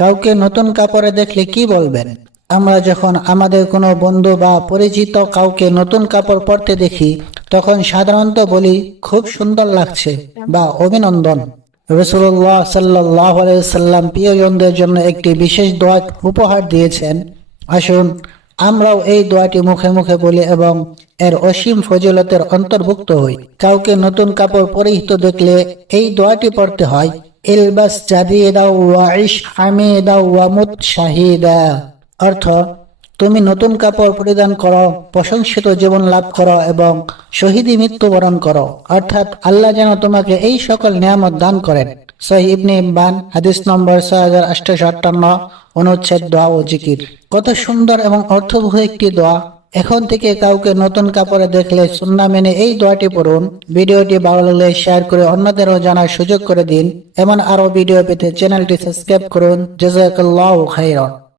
কাউকে নতুন কাপড়ে দেখলে কি বলবেন? আমরা যখন আমাদের কোনো বন্ধু বা পরিচিত কাউকে নতুন কাপড় পরতে দেখি, তখন সাধারণত বলি খুব সুন্দর লাগছে বা অভিনন্দন। রাসূলুল্লাহ সাল্লাল্লাহু আলাইহি সাল্লাম প্রিয়জনদের জন্য একটি বিশেষ দোয়া উপহার দিয়েছেন। আসুন আমরাও এই দোয়াটি মুখে মুখে বলি এবং এর অসীম ফজিলতের অন্তর্ভুক্ত হই। কাউকে নতুন কাপড় পরিহিত দেখলে এই দোয়াটি পড়তে হয়, ইলবাস জাদিদা ওয়া ইশ হামিদা ওয়া মুত শাহিদা। অর্থ, তুমি নতুন কাপড় পরিধান করো, প্রশংসিত জীবন লাভ করো এবং শহীদী মৃত্যুবরণ করো। অর্থাৎ আল্লাহ যেন তোমাকে এই সকল নিয়ামত দান করেন। সহিহ ইবনে হিব্বান, হাদিস নম্বর 6858, অনুচ্ছেদ দোয়া ও জিকির। কত সুন্দর এবং অর্থবহ একটি দোয়া। এখন থেকে কাউকে নতুন কাপড়ে দেখলে সুন্নাহ মেনে এই দোয়াটি পড়ুন। ভিডিওটি ভালো লাগলে শেয়ার করে অন্যদেরও জানার সুযোগ করে দিন। এমন আরো ভিডিও পেতে চ্যানেলটি সাবস্ক্রাইব করুন। জাযাকাল্লাহু খাইরান।